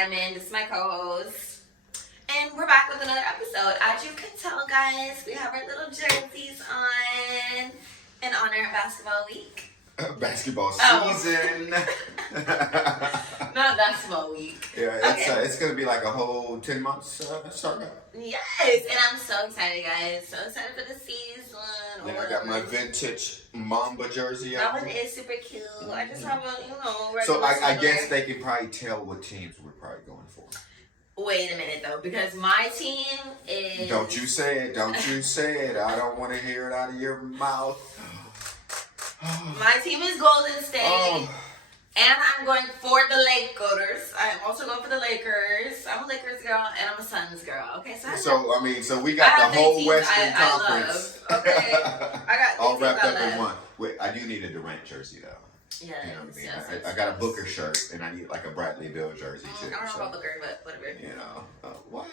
Diamond. This is my co-host. And we're back with another episode. As you can tell, guys, we have our little jerseys on in honor of basketball week. Basketball season. Not basketball week. Yeah, it's going to be like a whole 10 months starting up. Yes, and I'm so excited, guys. So excited for the season. Then I got my vintage Mamba jersey That on. one is super cute. I just have a, regular So I guess sweater. they can probably tell what teams we're probably going for. Wait a minute, though, because my team is... Don't you say it. Don't you say it. I don't want to hear it out of your mouth. My team is Golden State. Oh. And I'm going for the Lakers. I'm also going for the Lakers. I'm a Lakers girl and I'm a Suns girl. Okay, So we got the whole Western Conference. I love. Okay, I got all things wrapped I up in love. one. Wait, I do need a Durant jersey though. Yes, You know what I mean? yes, I got a Booker shirt and I need like a Bradley Bill jersey too. I don't know about Booker, but whatever. You know what?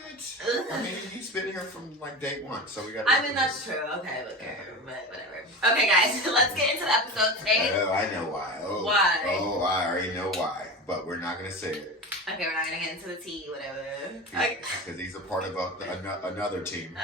I mean, he's been here from like day one, so we got. I mean, that's true. Okay, Booker, but whatever. Okay, guys, let's get into the episode today. Oh, I know why. Oh, Why? Oh, I already know why, but we're not gonna say it. Okay, we're not gonna get into the tea, whatever. Okay. Because he's a part of another team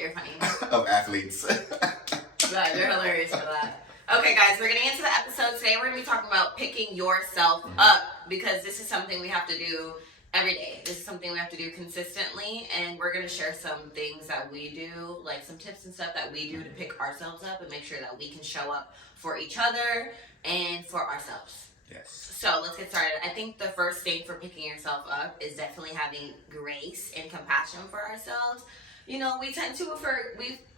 You're funny. of athletes. God, you're hilarious for that. Okay, guys, we're getting into the episode today. We're going to be talking about picking yourself up because this is something we have to do every day. This is something we have to do consistently, and we're going to share some things that we do, like some tips and stuff that we do to pick ourselves up and make sure that we can show up for each other and for ourselves. Yes. So let's get started. I think the first thing for picking yourself up is definitely having grace and compassion for ourselves. You know, we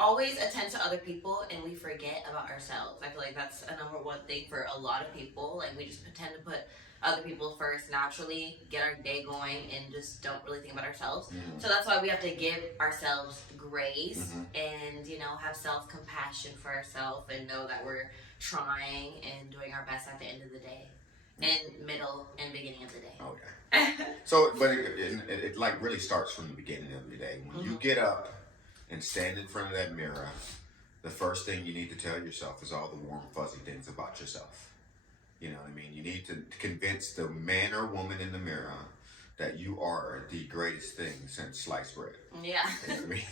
always attend to other people and we forget about ourselves. I feel like that's a number one thing for a lot of people. Like, we just pretend to put other people first naturally, get our day going, and just don't really think about ourselves. Mm-hmm. So that's why we have to give ourselves grace and, have self-compassion for ourselves and know that we're trying and doing our best at the end of the day. And middle and beginning of the day. Okay. So, but it like really starts from the beginning of the day. When you get up and stand in front of that mirror, the first thing you need to tell yourself is all the warm, fuzzy things about yourself. You know what I mean? You need to convince the man or woman in the mirror that you are the greatest thing since sliced bread. Yeah. You know what I mean?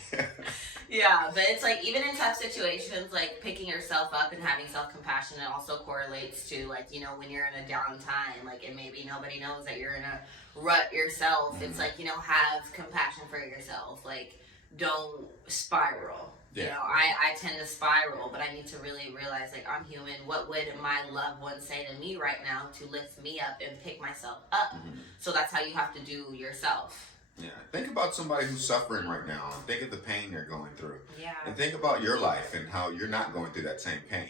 Yeah, but it's like, even in tough situations, like picking yourself up and having self-compassion, it also correlates to, like, when you're in a downtime, like, and maybe nobody knows that you're in a rut yourself. It's like, have compassion for yourself. Like, don't spiral. Yeah. I tend to spiral, but I need to really realize, like, I'm human. What would my loved one say to me right now to lift me up and pick myself up? So that's how you have to do yourself. Yeah. Think about somebody who's suffering right now and think of the pain they're going through. Yeah. And think about your life and how you're not going through that same pain.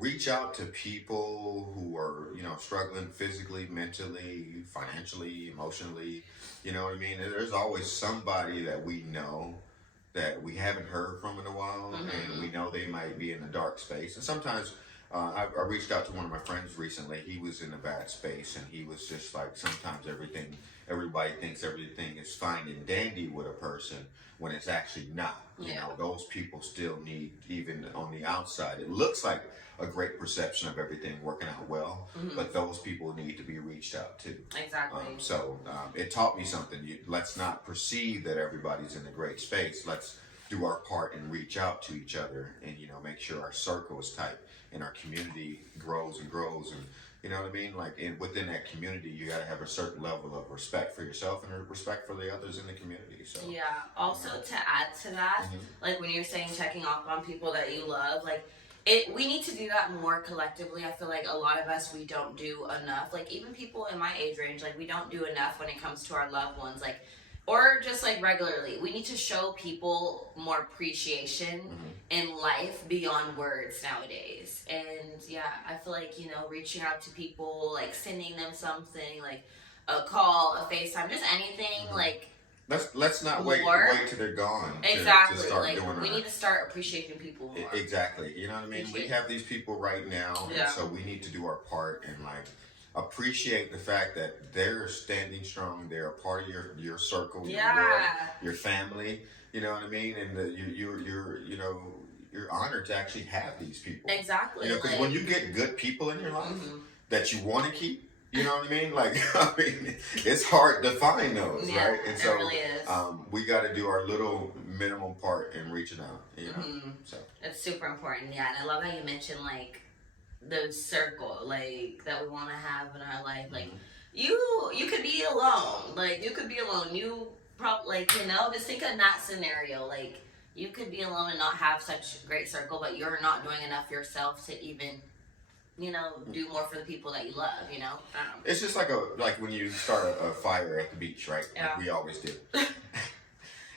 Reach out to people who are, struggling physically, mentally, financially, emotionally. You know what I mean? There's always somebody that we know that we haven't heard from in a while, and we know they might be in a dark space. And sometimes I reached out to one of my friends recently. He was in a bad space, and he was just like, sometimes everybody thinks everything is fine and dandy with a person when it's actually not. You know, those people still need, even on the outside, it looks like a great perception of everything working out well, but those people need to be reached out to. Exactly. So it taught me something. Let's not perceive that everybody's in a great space. Let's do our part and reach out to each other and, make sure our circle is tight and our community grows and grows. And you know what I mean? Like, within that community, you got to have a certain level of respect for yourself and respect for the others in the community. So yeah. Also, to add to that, like when you're saying checking off on people that you love, like, we need to do that more collectively. I feel like a lot of us, we don't do enough. Like, even people in my age range, like, we don't do enough when it comes to our loved ones. Like, or just like regularly, we need to show people more appreciation in life beyond words nowadays. And yeah, I feel like, reaching out to people, like sending them something, like a call, a FaceTime, just anything, like, let's not wait till they're gone. Exactly. To start like, doing we need to start appreciating people more. Exactly. You know what I mean? We have these people right now, and so we need to do our part and like appreciate the fact that they're standing strong. They're a part of your circle, your family. You know what I mean? And you're honored to actually have these people. Exactly. Because when you get good people in your life that you want to keep, You know what I mean? Like, I mean, it's hard to find those, Yeah, right? And it so, really is. we got to do our little minimum part in reaching out. You know, so It's super important. Yeah, and I love how you mentioned like the circle like that we want to have in our life. Like you could be alone. Like you could be alone. You probably like just think of that scenario. Like you could be alone and not have such a great circle, but you're not doing enough yourself to even do more for the people that you love. it's just like when you start a fire at the beach, right? Yeah. Like we always do.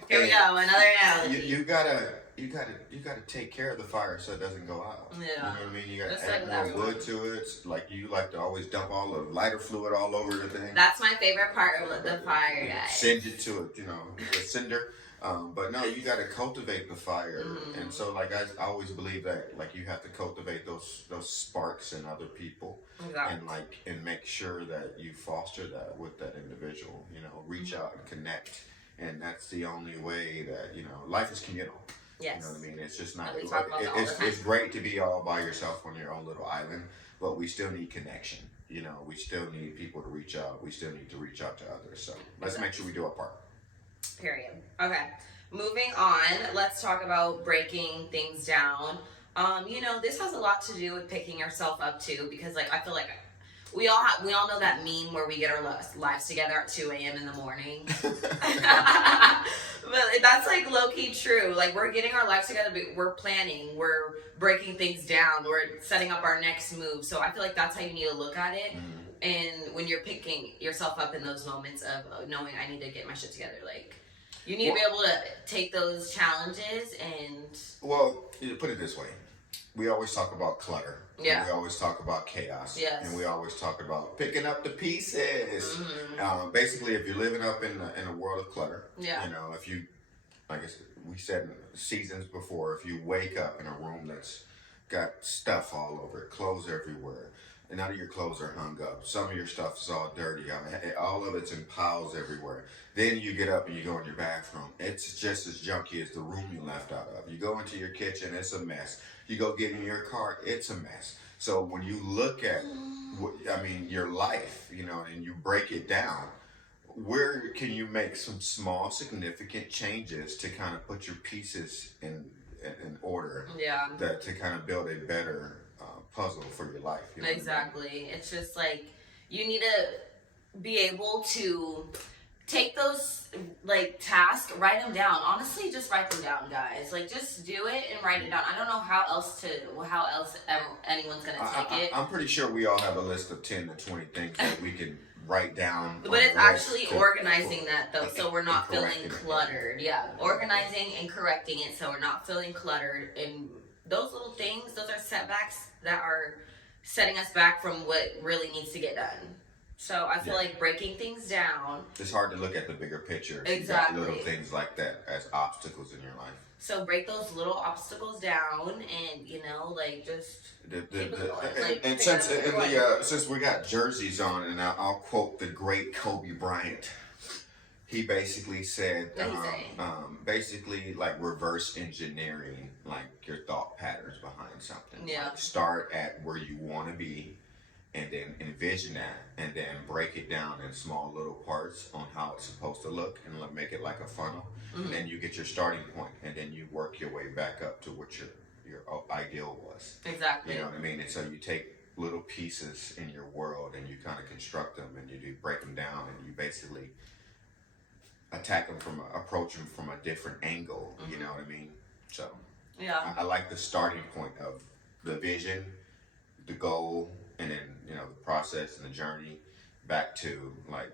Here we go, another analogy. You gotta take care of the fire so it doesn't go out. Yeah. You know what I mean? You gotta Just add like more wood to it. Like you like to always dump all the lighter fluid all over the thing. That's my favorite part of the fire, guys. Send it to it, the cinder. But no, you got to cultivate the fire, and so like I always believe that like you have to cultivate those sparks in other people, and make sure that you foster that with that individual. Reach out and connect, and that's the only way that life is communal. Yes. You know what I mean? It's just not. And we talk about that all the time. It's great to be all by yourself on your own little island, but we still need connection. We still need people to reach out. We still need to reach out to others. So let's make sure we do our part. Period. Okay. Moving on, let's talk about breaking things down. This has a lot to do with picking yourself up too, because like I feel like we all know that meme where we get our lives together at 2 a.m. in the morning. But that's like low-key true. Like we're getting our lives together, but we're planning, we're breaking things down, we're setting up our next move. So I feel like that's how you need to look at it. And when you're picking yourself up in those moments of knowing I need to get my shit together, like you need to be able to take those challenges and. Well, put it this way. We always talk about clutter. Yeah. And we always talk about chaos. Yes. And we always talk about picking up the pieces. Basically, if you're living up in a world of clutter, yeah. If you, like we said seasons before, if you wake up in a room that's got stuff all over it, clothes everywhere, and none of your clothes are hung up, some of your stuff is all dirty, all of it's in piles everywhere. Then you get up and you go in your bathroom. It's just as junky as the room you left out of. You go into your kitchen, it's a mess. You go get in your car, it's a mess. So when you look at, your life, and you break it down, where can you make some small, significant changes to kind of put your pieces in order? Yeah. To kind of build a better puzzle for your life. Exactly. It's just like you need to be able to take those like tasks, write them down. Honestly, just write them down, guys. Like just do it and write it down. I don't know how else anyone's gonna take it. I'm pretty sure we all have a list of 10 to 20 things that we can write down. But it's actually organizing that though, so we're not feeling cluttered. Yeah, organizing and correcting it so we're not feeling cluttered. And those little things, those are setbacks that are setting us back from what really needs to get done. So I feel like breaking things down. It's hard to look at the bigger picture. Exactly. You got little things like that as obstacles in your life. So break those little obstacles down, and just keep it going. And since we got jerseys on, and I'll quote the great Kobe Bryant. He basically said, basically like reverse engineering, like your thought patterns behind something. Yeah. Like start at where you want to be, and then envision that, and then break it down in small little parts on how it's supposed to look, and make it like a funnel. And then you get your starting point, and then you work your way back up to what your ideal was. Exactly. You know what I mean? And so you take little pieces in your world, and you kind of construct them, and you break them down, and you basically approach them from a different angle. You know what I mean? So yeah, I like the starting point of the vision, the goal, and then the process and the journey back to like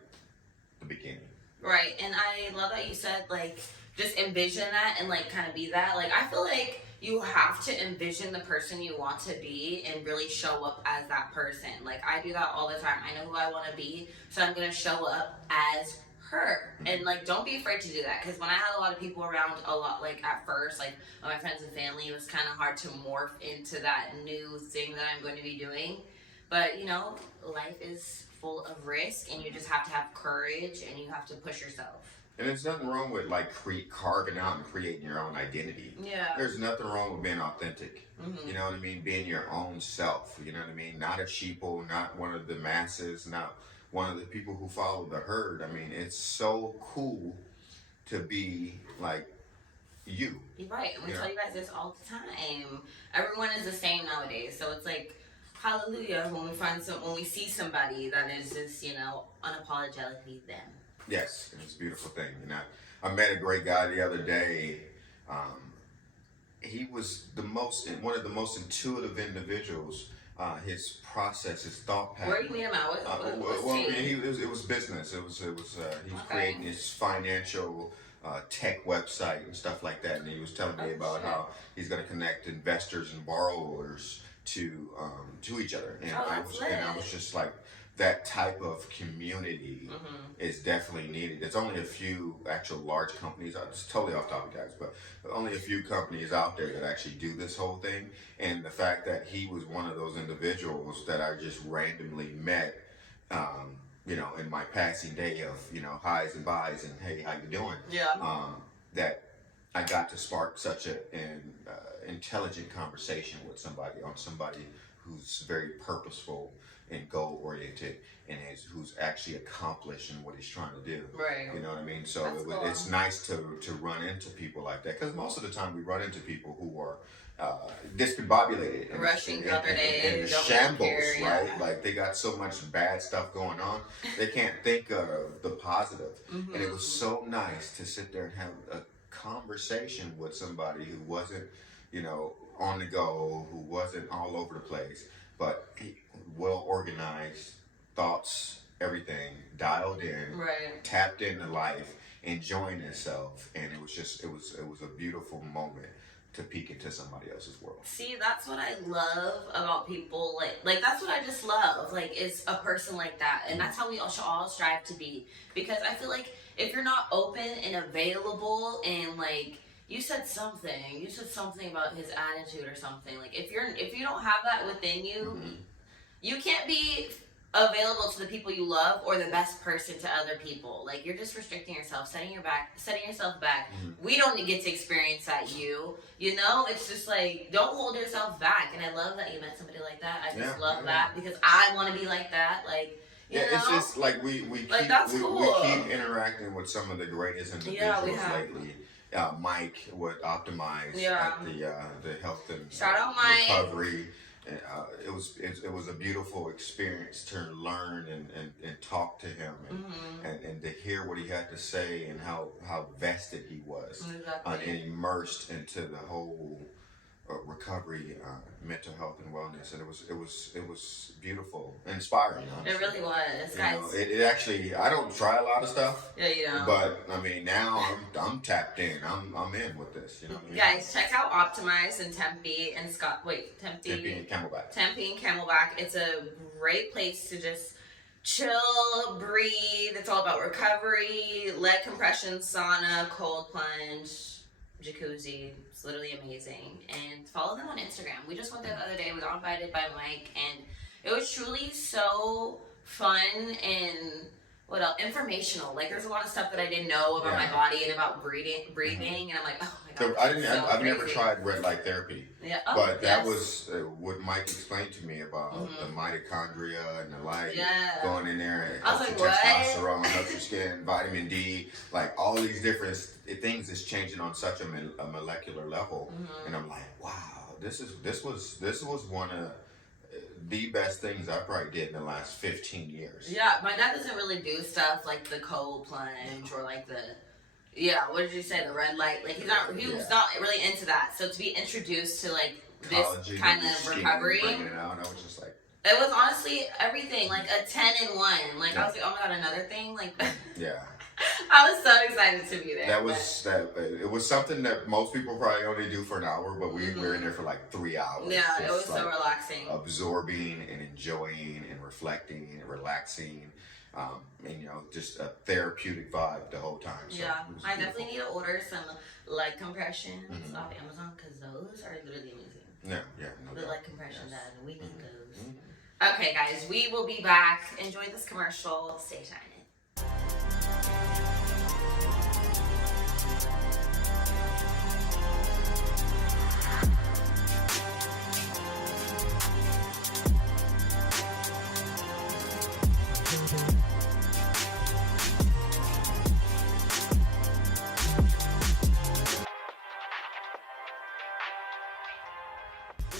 the beginning. Right. And I love that you said like just envision that and like kind of be that. Like I feel like you have to envision the person you want to be and really show up as that person. Like I do that all the time. I know who I want to be, so I'm gonna show up as her. And like don't be afraid to do that, because when I had a lot of people around a lot, like at first, like my friends and family, it was kind of hard to morph into that new thing that I'm going to be doing. But life is full of risk, and you just have to have courage, and you have to push yourself. And there's nothing wrong with like carving out and creating your own identity. Yeah. There's nothing wrong with being authentic. You know what I mean? Being your own self. You know what I mean? Not a sheeple, not one of the masses, not one of the people who follow the herd. I mean, it's so cool to be like you. You're right. And we tell you guys this all the time. Everyone is the same nowadays. So it's like, hallelujah when we see somebody that is just, you know, unapologetically them. Yes, it's a beautiful thing. You know, I met a great guy the other day. He was one of the most intuitive individuals. His process, his thought pattern. Where did you meet him at? It was business. He was creating his financial tech website and stuff like that. And he was telling me about how he's going to connect investors and borrowers to each other. And I was just like, that type of community is definitely needed. There's only a few actual large companies. It's totally off topic, guys, but only a few companies out there that actually do this whole thing. And the fact that he was one of those individuals that I just randomly met, you know, in my passing day of, you know, highs and buys and hey, how you doing? Yeah. That I got to spark such an intelligent conversation with somebody who's very purposeful and goal oriented and who's actually accomplishing what he's trying to do. Right. You know what I mean? So it's nice to run into people like that, because most of the time we run into people who are discombobulated and rushing throughout their day, and shambles, right? Like they got so much bad stuff going on, they can't think of the positive. And it was so nice to sit there and have a conversation with somebody who wasn't, you know, on the go, who wasn't all over the place, but well organized, thoughts, everything dialed in, tapped into life, enjoying himself, and it was a beautiful moment to peek into somebody else's world. See, that's what I love about people like that's what I just love, like, is a person like that. And that's how we all should all strive to be, because I feel like if you're not open and available and like you said something about his attitude or something, like if you don't have that within you, you can't be available to the people you love or the best person to other people. Like, you're just restricting yourself, setting yourself back. We don't get to experience that. You know, it's just like, don't hold yourself back. And I love that you met somebody like that. I just love that, because I want to be like that. Like, you know? It's just like we keep interacting with some of the greatest individuals lately. Mike would optimize at the health and shout out Mike. Recovery. It was a beautiful experience to learn and talk to him and to hear what he had to say and how vested he was and immersed into the whole recovery, mental health and wellness, and it was beautiful, inspiring. Honestly. It really was, guys. You know, it actually, I don't try a lot of stuff. Yeah, you know. But I mean, now I'm tapped in. I'm in with this. You know. Guys, check out Optimize in Tempe and Tempe and Camelback. Tempe and Camelback. It's a great place to just chill, breathe. It's all about recovery, leg compression, sauna, cold plunge, jacuzzi. It's literally amazing. And follow them on Instagram. We just went there the other day. We got invited by Mike, and it was truly so fun and informational. Like, there's a lot of stuff that I didn't know about my body and about breathing, and I'm like, oh my god. I've never tried red light therapy. Yeah. But that was what Mike explained to me about the mitochondria and the light going in there, and testosterone, helps your skin, vitamin D, like all these different things is changing on such a molecular level. And I'm like, wow, this was one of the best things I probably did in the last 15 years. Yeah, my dad doesn't really do stuff like the cold plunge or like the what did you say, the red light? Like, he was not really into that. So to be introduced to like this kind of recovery, bringing it out, I was just like, it was honestly everything, like a 10 in 1. Like, I was like, oh my god, another thing, like I was so excited to be there. It was something that most people probably only do for an hour, but we were in there for like 3 hours. Yeah, it was so relaxing. Absorbing and enjoying and reflecting and relaxing. And just a therapeutic vibe the whole time. So I definitely need to order some leg compressions off Amazon, because those are literally amazing. No the leg compressions, we need those. Okay, guys, we will be back. Enjoy this commercial. Stay shining.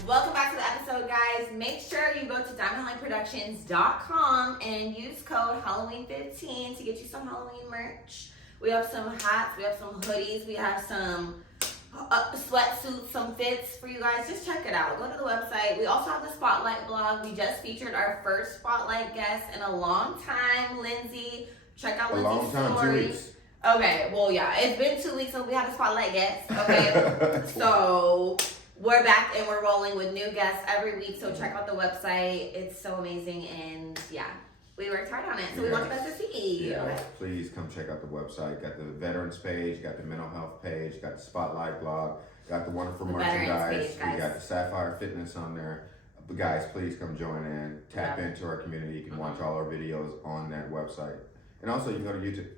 Welcome back to the episode, guys. Make sure you go to HOLLYPRODUCTIONS.com and use code Halloween15 to get you some Halloween merch. We have some hats, we have some hoodies, we have some sweatsuits, some fits for you guys. Just check it out. Go to the website. We also have the Spotlight blog. We just featured our first Spotlight guest in a long time, Lindsay. Check out Lindsay's story. 2 weeks. Okay, well, yeah, it's been 2 weeks since we had a Spotlight guest. Okay, so we're back and we're rolling with new guests every week. So check out the website. It's so amazing, and yeah, we worked hard on it. So we want you guys to see. Yeah, please come check out the website. Got the veterans page, got the mental health page, got the Spotlight blog, got the wonderful merchandise. Page, we got the Sapphire Fitness on there. But guys, please come join in. Tap into our community. You can watch all our videos on that website, and also you can go to YouTube.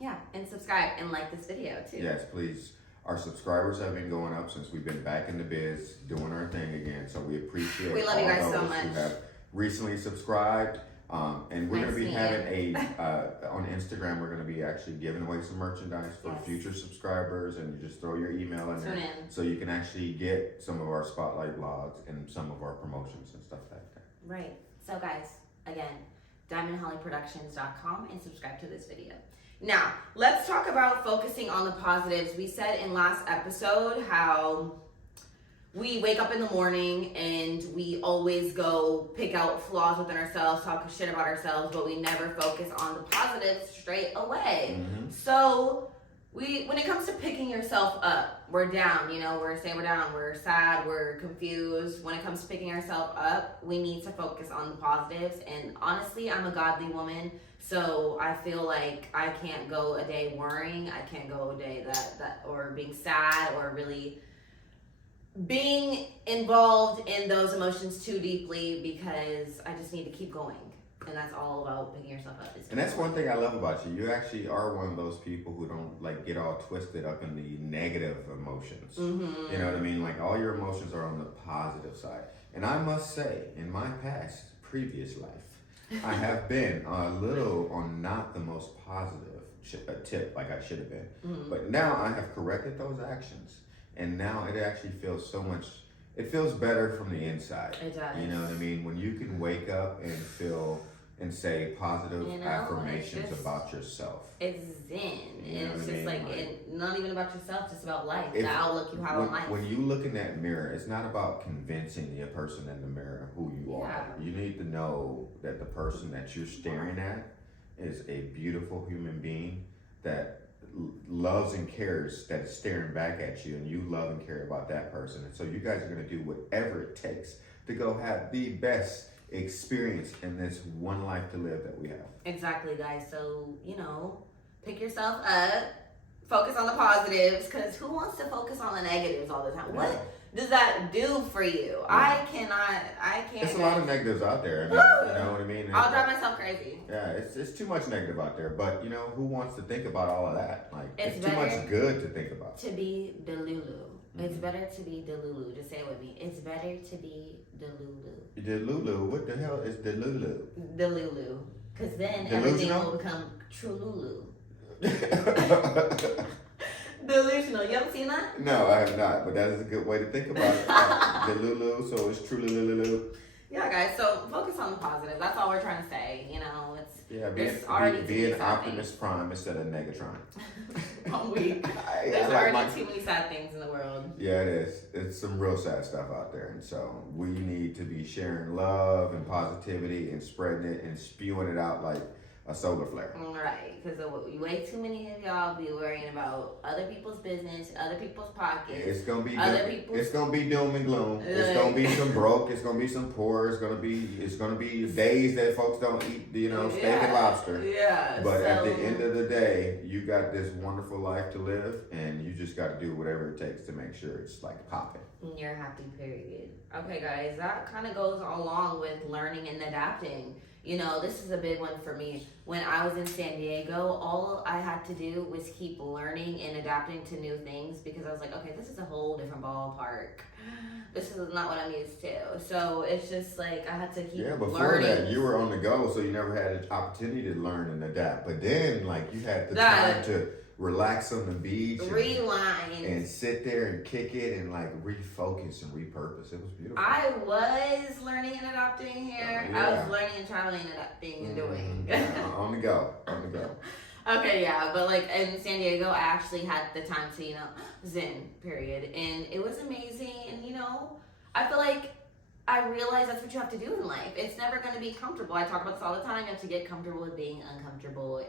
Yeah, and subscribe and like this video too. Yes, please. Our subscribers have been going up since we've been back in the biz, doing our thing again. So we appreciate we love you guys all so those much. who have recently subscribed. And we're going to be having on Instagram, we're going to be actually giving away some merchandise for future subscribers, and you just throw your email in there so you can actually get some of our Spotlight blogs and some of our promotions and stuff like that. Right. So guys, again, HOLLYPRODUCTIONS.com and subscribe to this video. Now, let's talk about focusing on the positives. We said in last episode how we wake up in the morning and we always go pick out flaws within ourselves, talk shit about ourselves, but we never focus on the positives straight away. Mm-hmm. So when it comes to picking yourself up, we're down, we're down, we're sad, we're confused. When it comes to picking ourselves up, we need to focus on the positives. And honestly, I'm a godly woman, so I feel like I can't go a day worrying. I can't go a day that or being sad or really being involved in those emotions too deeply, because I just need to keep going. And that's all about picking yourself up. And that's one thing I love about you. You actually are one of those people who don't get all twisted up in the negative emotions. Mm-hmm. You know what I mean? Like all your emotions are on the positive side. And I must say, in my previous life, I have been a little on not the most positive tip like I should have been. Mm-hmm. But now I have corrected those actions. And now it actually feels it feels better from the inside. It does. You know what I mean? When you can wake up and feel and say positive affirmations about yourself. It's zen. It's just not even about yourself, just about life. The outlook you have on life. When you look in that mirror, it's not about convincing the person in the mirror who you are. You need to know that the person that you're staring at is a beautiful human being that loves and cares, that is staring back at you, and you love and care about that person. And so you guys are going to do whatever it takes to go have the best experience in this one life to live that we have. Exactly, guys. So, pick yourself up, focus on the positives, because who wants to focus on the negatives all the time? Yeah. What does that do for you? Yeah. I can't. There's a lot of negatives out there. You know what I mean? I'll drive myself crazy. Yeah, it's too much negative out there. But, who wants to think about all of that? It's too much good to think about. To be Delulu. Mm-hmm. It's better to be Delulu. Just say it with me. It's better to be Delulu. Delulu? What the hell is Delulu? Delulu. Because then everything will become Trululu. Delusional. You haven't seen that? No, I have not, but that is a good way to think about it. Delulu, so it's Trululu. Yeah, guys, so focus on the positive. That's all we're trying to say. Be an Optimus Prime instead of Negatron. There's already too many sad things in the world. Yeah, it is. It's some real sad stuff out there. And so we need to be sharing love and positivity and spreading it and spewing it out like a solar flare. Right, because way too many of y'all be worrying about other people's business, other people's pockets. It's gonna be it's gonna be doom and gloom. It's gonna be some broke. It's gonna be some poor. It's gonna be days that folks don't eat, steak and lobster. Yeah. But at the end of the day, you got this wonderful life to live, and you just got to do whatever it takes to make sure it's popping. You're happy, period. Okay, guys, that kind of goes along with learning and adapting. This is a big one for me. When I was in San Diego, all I had to do was keep learning and adapting to new things, because I was like, okay, this is a whole different ballpark. This is not what I'm used to. So it's just I had to keep learning. Yeah, before that, you were on the go, so you never had an opportunity to learn and adapt. But then, you had the time relax on the beach, rewind, and sit there and kick it and like refocus and repurpose. It was beautiful. I was learning and adapting here. Yeah. I was learning and traveling and adapting and doing. On the go. Okay, yeah, but like in San Diego, I actually had the time to, zen, period. And it was amazing. And, I feel like I realized that's what you have to do in life. It's never going to be comfortable. I talk about this all the time. You have to get comfortable with being uncomfortable.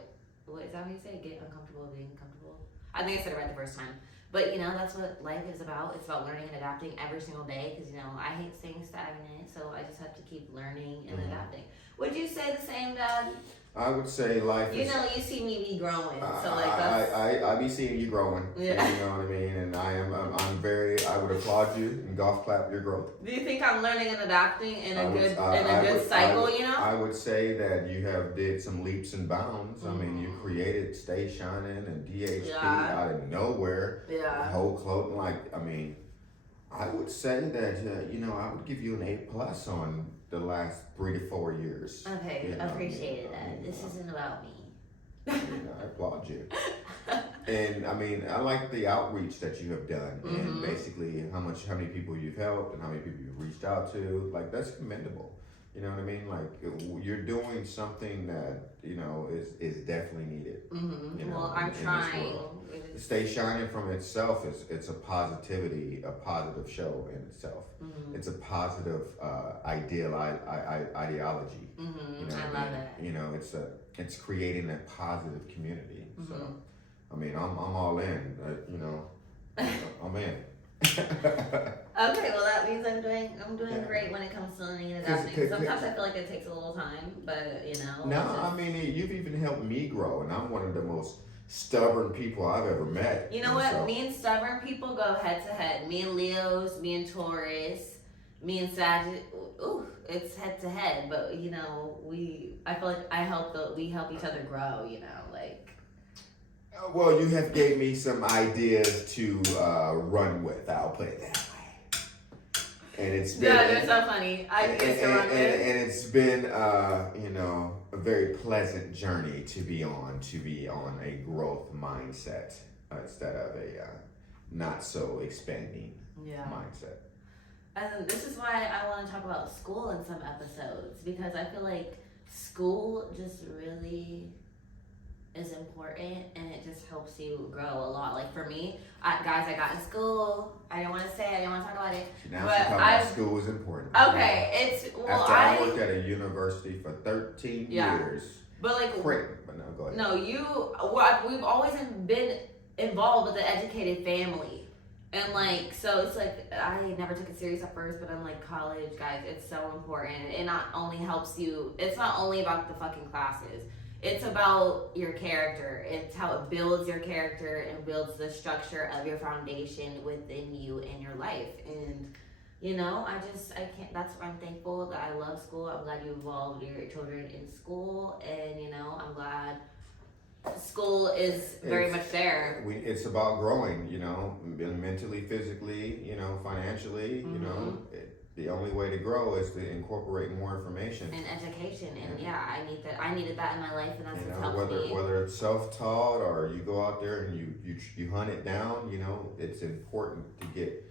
What is that what you say? Get uncomfortable with being comfortable? I think I said it right the first time. But, that's what life is about. It's about learning and adapting every single day because, I hate staying stagnant. So I just have to keep learning and adapting. Would you say the same, Dad? I would say life is... you see me be growing. So I be seeing you growing. Yeah. You know what I mean? And I would applaud you and golf clap your growth. Do you think I'm learning and adapting in a good cycle, I would say that you have did some leaps and bounds. I mean, you created Stay Shining and DHP out of nowhere. Yeah. The whole clothing, I would say that, I would give you an A+ on the last 3 to 4 years. Okay, appreciate that. This isn't about me. I applaud you. And I like the outreach that you have done and basically how many people you've helped and how many people you've reached out to. Like, that's commendable. You know what I mean? Like, you're doing something that, is definitely needed. Well, I'm trying. Stay Shining from itself it's a positive show in itself. It's a positive ideology. I love that. It's creating a positive community. So, I'm all in. I'm in. Okay, well that means I'm doing great when it comes to learning and adapting. Sometimes I feel like it takes a little time, but No, you've even helped me grow, and I'm one of the most stubborn people I've ever met. You know what? So, me and stubborn people go head to head. Me and Leos, me and Taurus, me and Sagittarius. Ooh, it's head to head. But I feel like we help each other grow. Well, you have gave me some ideas to run with. I'll put it that way. And it's been they're so funny. And it's been a very pleasant journey to be on a growth mindset instead of a not so expanding mindset. And this is why I want to talk about school in some episodes because I feel like school just really is important and it just helps you grow a lot. Like for me, I got in school. I didn't want to talk about it. Now she's talking about school is important. Okay, after I worked at a university for 13 years. But but no, go ahead. No, we've always been involved with an educated family. And so it's I never took it serious at first, but I'm college, guys, it's so important. It not only helps you, it's not only about the fucking classes. It's about your character. It's how it builds your character and builds the structure of your foundation within you and your life. And, I can't, that's why I'm thankful that I love school. I'm glad you involved your children in school. And, I'm glad school is very much there. It's about growing, mentally, physically, financially, the only way to grow is to incorporate more information and education. And I needed that in my life, and that's what's helped me. Whether it's self-taught or you go out there and you hunt it down, it's important to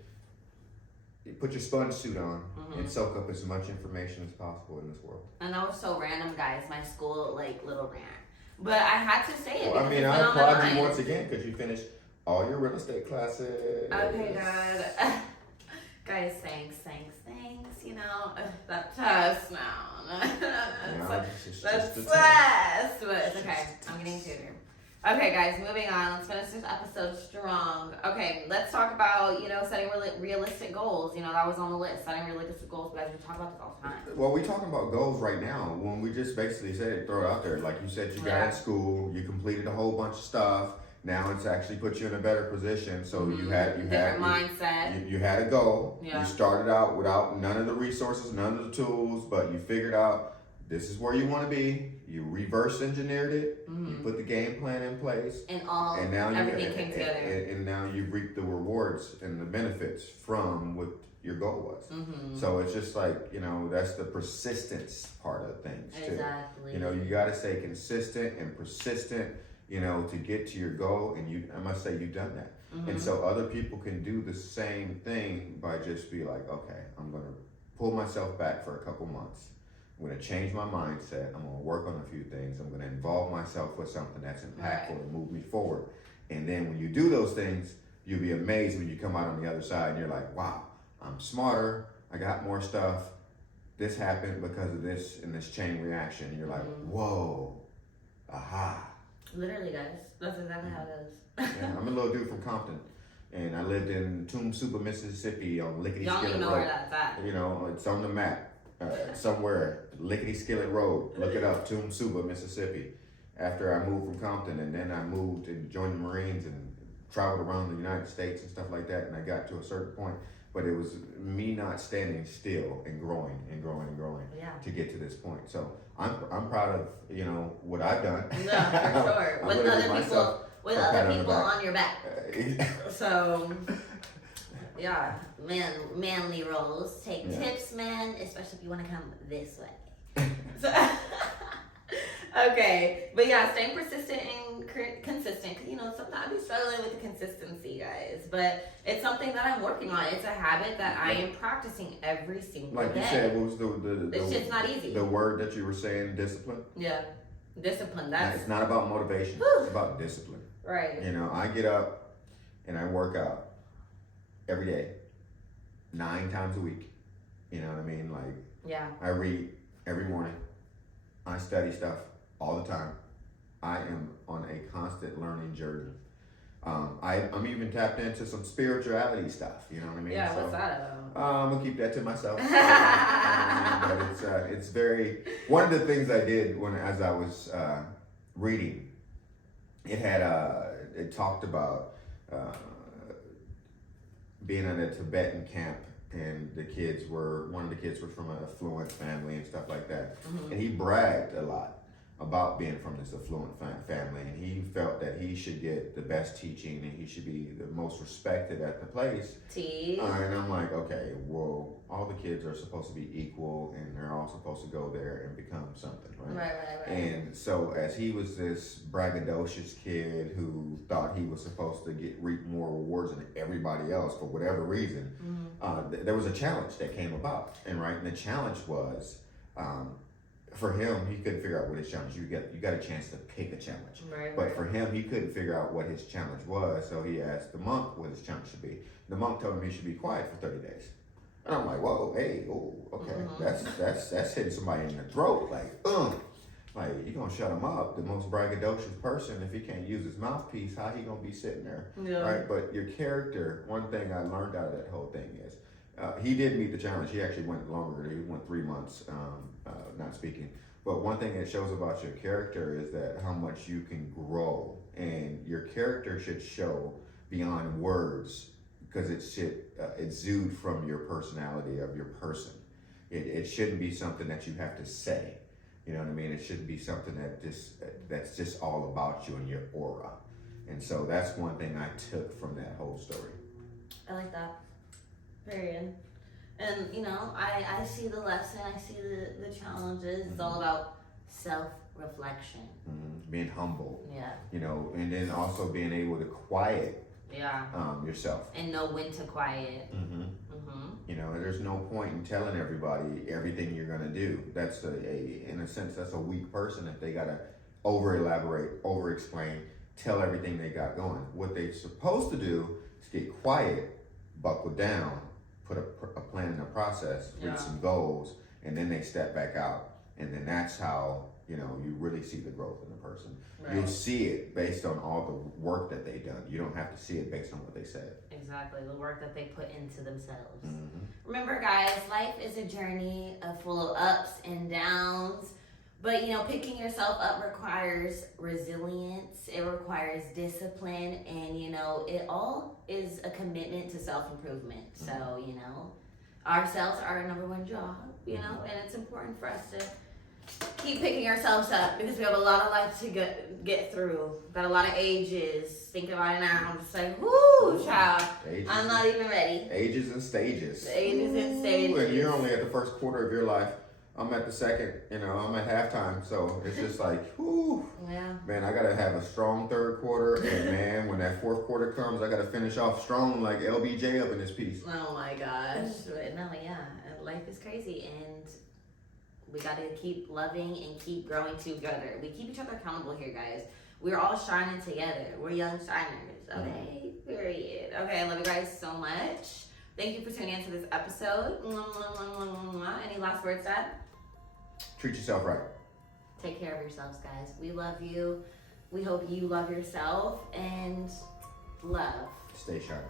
put your sponge suit on and soak up as much information as possible in this world. And that was so random, guys. My school little rant. But I had to say it. Well, I applaud you once again because you finished all your real estate classes. Okay, God. Guys, thanks. That test now. That's test. But it's okay. I'm getting to it. Okay, guys, moving on. Let's finish this episode strong. Okay, let's talk about, setting realistic goals. That was on the list, setting realistic goals. But we talk about this all the time. Well, we're talking about goals right now. When we just basically said it, throw it out there. Like you said, you got in school, you completed a whole bunch of stuff. Now it's actually put you in a better position. So you had mindset. You had a goal. Yeah. You started out without none of the resources, none of the tools, but you figured out this is where you want to be. You reverse engineered it. You put the game plan in place, and now everything came together. And now you reap the rewards and the benefits from what your goal was. So it's just that's the persistence part of things too. Exactly. You got to stay consistent and persistent. you know, to get to your goal. And I must say, you've done that. And so other people can do the same thing by just be like, okay, I'm going to pull myself back for a couple months. I'm going to change my mindset. I'm going to work on a few things. I'm going to involve myself with something that's impactful to move me forward. And then when you do those things, you'll be amazed when you come out on the other side and you're like, wow, I'm smarter. I got more stuff. This happened because of this and this chain reaction. And you're like, whoa, aha. Literally, guys. That's exactly how it goes. Yeah, I'm a little dude from Compton, and I lived in Tomb Super, Mississippi on Lickety Y'all don't Skillet even know Road. where that's at. You know, it's on the map somewhere. Lickety Skillet Road. Look it up. Tomb Super, Mississippi. After I moved from Compton, and then I moved and joined the Marines and traveled around the United States and stuff like that, and I got to a certain point. But it was me not standing still and growing and growing and growing to get to this point. So I'm proud of, you know, what I've done. Yeah, for sure. With other people on your back. So, yeah, manly roles. Take tips, man, especially if you want to come this way. So, okay, but yeah, staying persistent and consistent. Cause you know, sometimes I be struggling with the consistency, guys. But it's something that I'm working on. It's a habit that I am practicing every single day. Like you said, what was the it's just not easy. The word that you were saying, discipline? Yeah, discipline. It's not about motivation. It's about discipline. Right. You know, I get up and I work out every day, 9 times a week. You know what I mean? Like, I read every morning. I study stuff all the time. I am on a constant learning journey. I'm even tapped into some spirituality stuff. You know what I mean? Yeah, what's that about? I'm gonna keep that to myself. But it's very. One of the things I did as I was reading, it talked about being in a Tibetan camp, and one of the kids was from an affluent family and stuff like that, and he bragged a lot about being from this affluent family, and he felt that he should get the best teaching and he should be the most respected at the place. And I'm like, okay, well, all the kids are supposed to be equal, and they're all supposed to go there and become something, right? Right. And so as he was this braggadocious kid who thought he was supposed to reap more rewards than everybody else for whatever reason, there was a challenge that came about, and the challenge was, for him, he couldn't figure out what his challenge. You got a chance to pick a challenge, but for him, he couldn't figure out what his challenge was. So he asked the monk what his challenge should be. The monk told him he should be quiet for 30 days. And I'm like, whoa, hey, okay, that's hitting somebody in the throat, like you gonna shut him up. The most braggadocious person, if he can't use his mouthpiece, how he gonna be sitting there, right? But your character. One thing I learned out of that whole thing is. He did meet the challenge. He actually went longer. He went 3 months not speaking. But one thing it shows about your character is that how much you can grow. And your character should show beyond words, because it should exude from your personality of your person. It shouldn't be something that you have to say. You know what I mean? It shouldn't be something that's just all about you and your aura. And so that's one thing I took from that whole story. I like that. Period. And you know, I see the lesson, I see the challenges. It's all about self-reflection. Being humble. Yeah. You know, and then also being able to quiet yourself. And know when to quiet. You know, there's no point in telling everybody everything you're gonna do. That's in a sense, that's a weak person if they gotta over-elaborate, over-explain, tell everything they got going. What they're supposed to do is get quiet, buckle down, put a plan in a process, reach some goals, and then they step back out. And then that's how, you know, you really see the growth in the person. You'll see it based on all the work that they've done. You don't have to see it based on what they said. Exactly, the work that they put into themselves. Remember, guys, life is a journey full of ups and downs. But, you know, picking yourself up requires resilience. It requires discipline. And, you know, it all is a commitment to self-improvement. So, you know, ourselves are our number one job, you know, and it's important for us to keep picking ourselves up because we have a lot of life to get through. Got a lot of ages. Thinking about it now, I'm just like, whoo, child. I'm not even ready. Ages and stages. Ages and stages. And you're only at the first quarter of your life. I'm at the second, you know, I'm at halftime, so it's just like, whoo, Yeah. man, I gotta have a strong third quarter, and man, when that fourth quarter comes, I gotta finish off strong like LBJ up in this piece. Oh my gosh. But no, yeah, life is crazy, and we gotta keep loving and keep growing together. We keep each other accountable here, guys. We're all shining together. We're young shiners. Okay, period. Okay, I love you guys so much. Thank you for tuning into this episode. Any last words, Dad? Treat yourself right. Take care of yourselves, guys. We love you. We hope you love yourself, and love. Stay sharp.